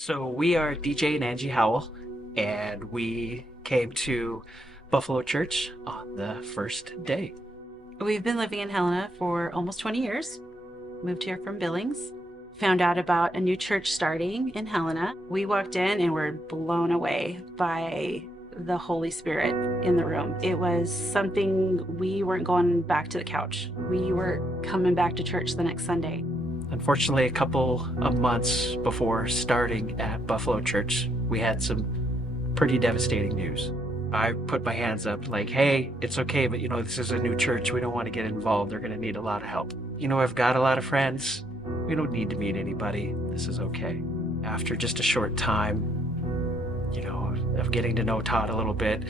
So we are DJ and Angie Howell, and we came to Buffalo Church on the first day. We've been living in Helena for almost 20 years. Moved here from Billings. Found out about a new church starting in Helena. We walked in and were blown away by the Holy Spirit in the room. It was something we weren't going back to the couch. We were coming back to church the next Sunday. Unfortunately, a couple of months before starting at Buffalo Church, we had some pretty devastating news. I put my hands up like, hey, it's okay, but this is a new church. We don't want to get involved. They're going to need a lot of help. I've got a lot of friends. We don't need to meet anybody. This is okay. After just a short time, of getting to know Todd a little bit,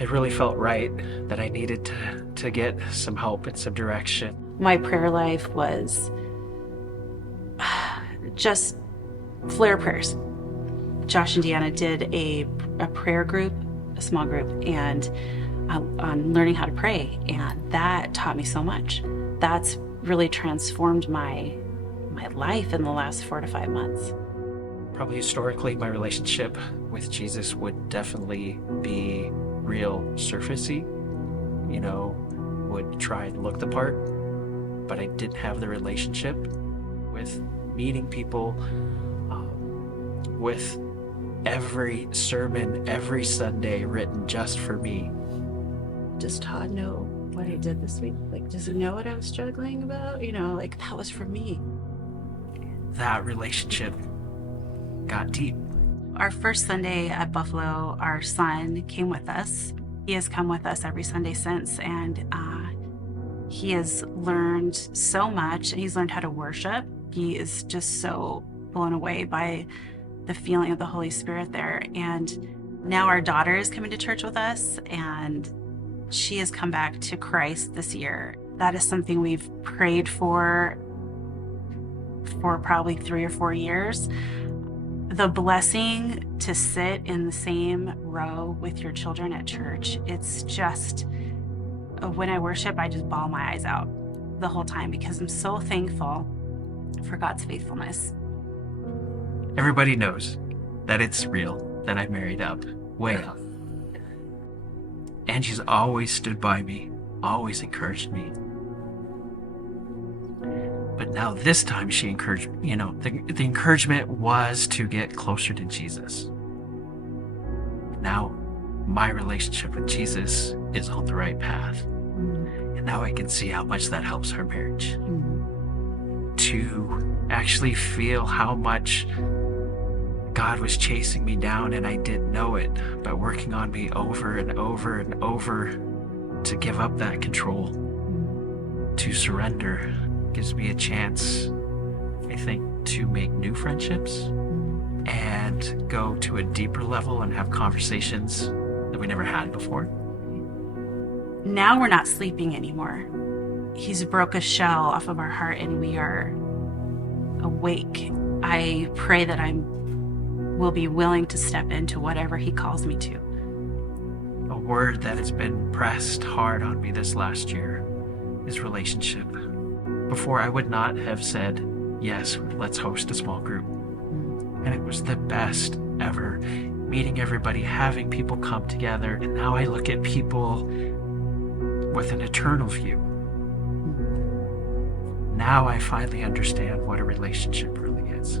it really felt right that I needed to get some help and some direction. My prayer life was just flare prayers. Josh and Deanna did a prayer group, a small group, and on learning how to pray, and that taught me so much. That's really transformed my life in the last 4 to 5 months. Probably historically, my relationship with Jesus would definitely be real surfacey. Would try and look the part, but I didn't have the relationship with meeting people, with every sermon, every Sunday written just for me. Does Todd know what I did this week? Does he know what I was struggling about? That was for me. That relationship got deep. Our first Sunday at Buffalo, our son came with us. He has come with us every Sunday since, and he has learned so much. He's learned how to worship. He is just so blown away by the feeling of the Holy Spirit there. And now our daughter is coming to church with us, and she has come back to Christ this year. That is something we've prayed for probably 3 or 4 years. The blessing to sit in the same row with your children at church, it's just, when I worship, I just bawl my eyes out the whole time because I'm so thankful for God's faithfulness. Everybody knows that it's real, that I married up, way up. Angie's always stood by me, always encouraged me. But now this time she encouraged me. The encouragement was to get closer to Jesus. Now my relationship with Jesus is on the right path. And now I can see how much that helps our marriage. To actually feel how much God was chasing me down and I didn't know it, but working on me over and over and over to give up that control, to surrender. Gives me a chance, I think, to make new friendships and go to a deeper level and have conversations that we never had before. Now we're not sleeping anymore. He's broke a shell off of our heart and we are awake. I pray that I will be willing to step into whatever he calls me to. A word that has been pressed hard on me this last year is relationship. Before, I would not have said, yes, let's host a small group. And it was the best ever. Meeting everybody, having people come together. And now I look at people with an eternal view. Now I finally understand what a relationship really is.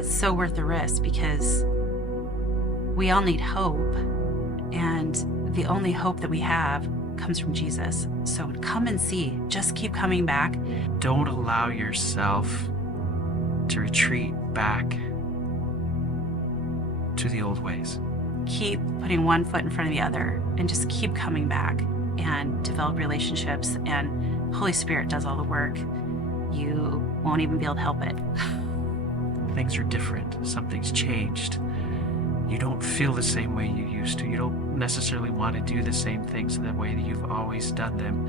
It's so worth the risk because we all need hope. And the only hope that we have comes from Jesus. So come and see. Just keep coming back. Don't allow yourself to retreat back to the old ways. Keep putting one foot in front of the other and just keep coming back and develop relationships, and Holy Spirit does all the work. You won't even be able to help it. Things are different. Something's changed. You don't feel the same way you used to. You don't necessarily want to do the same things the way that you've always done them.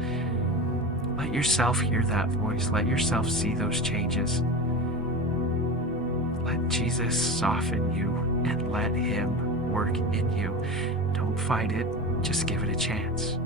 Let yourself hear that voice. Let yourself see those changes. Let Jesus soften you and let him work in you. Don't fight it. Just give it a chance.